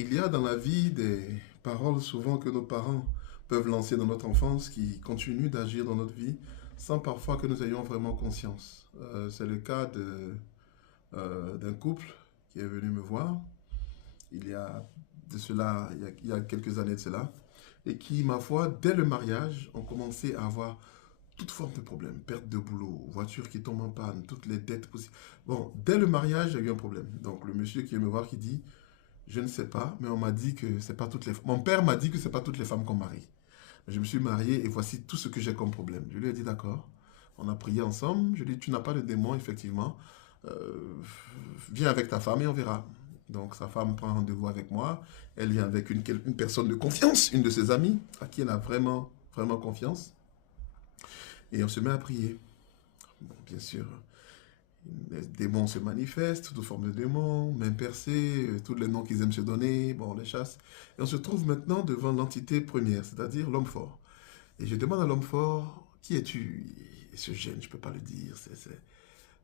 Il y a dans la vie des paroles souvent que nos parents peuvent lancer dans notre enfance qui continuent d'agir dans notre vie sans parfois que nous ayons vraiment conscience. C'est le cas d'un couple qui est venu me voir il y a il y a quelques années de cela, et qui, ma foi, dès le mariage, ont commencé à avoir toute forme de problème, perte de boulot, voiture qui tombe en panne, toutes les dettes possibles. Bon, dès le mariage, il y a eu un problème. Donc le monsieur qui vient me voir qui dit, je ne sais pas, mais on m'a dit que c'est pas toutes les... Mon père m'a dit que c'est pas toutes les femmes qu'on marie. Je me suis marié et voici tout ce que j'ai comme problème. Je lui ai dit d'accord. On a prié ensemble. Je lui ai dit tu n'as pas de démon, effectivement. Euh, Viens avec ta femme et on verra. Donc sa femme prend rendez-vous avec moi. Elle vient avec une personne de confiance, une de ses amies, à qui elle a vraiment, vraiment confiance. Et on se met à prier. Bon, bien sûr, les démons se manifestent, toutes formes de démons, mains percées, tous les noms qu'ils aiment se donner, bon, on les chasse. Et on se trouve maintenant devant l'entité première, c'est-à-dire l'homme fort. Et je demande à l'homme fort, qui es-tu? Il se gêne, je ne peux pas le dire.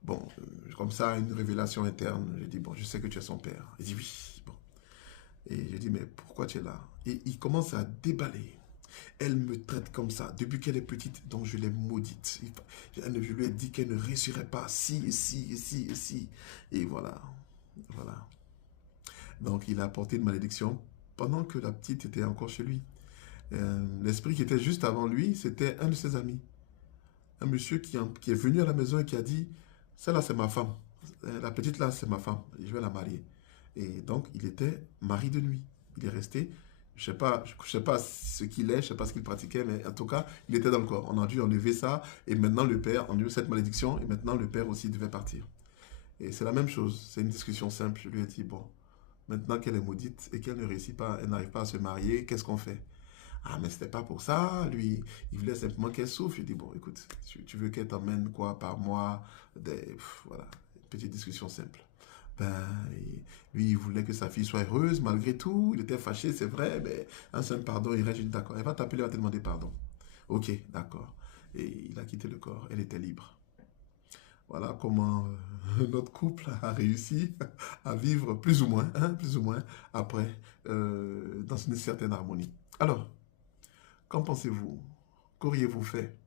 Bon, comme ça, une révélation interne. Je dis, bon, je sais que tu es son père. Il dit, oui. Bon. Et je dis, mais pourquoi tu es là? Et il commence à déballer. Elle me traite comme ça depuis qu'elle est petite, donc je l'ai maudite. Je lui ai dit qu'elle ne réussirait pas, si, si, si, si. Et voilà, voilà. Donc il a apporté une malédiction pendant que la petite était encore chez lui. L'esprit qui était juste avant lui, c'était un de ses amis. Un monsieur qui est venu à la maison et qui a dit, celle-là c'est ma femme. La petite là c'est ma femme, je vais la marier. Et donc il était mari de nuit. Il est resté je sais pas ce qu'il est, je sais pas ce qu'il pratiquait, mais en tout cas, il était dans le corps. On a dû enlever ça, et maintenant le père, on a eu cette malédiction, et maintenant le père aussi devait partir. Et c'est la même chose, c'est une discussion simple. Je lui ai dit, bon, maintenant qu'elle est maudite et qu'elle ne réussit pas, elle n'arrive pas à se marier, qu'est-ce qu'on fait? Ah, mais c'était pas pour ça, lui, il voulait simplement qu'elle souffre. Je dis, bon, écoute, tu veux qu'elle t'emmène quoi par mois, voilà, une petite discussion simple. Ben, lui, il voulait que sa fille soit heureuse malgré tout. Il était fâché, c'est vrai, mais un simple pardon, il reste. Je dis d'accord. Elle va t'appeler, elle va te demander pardon. Ok, d'accord. Et il a quitté le corps. Elle était libre. Voilà comment notre couple a réussi à vivre plus ou moins, hein, plus ou moins, après, dans une certaine harmonie. Alors, qu'en pensez-vous? Qu'auriez-vous fait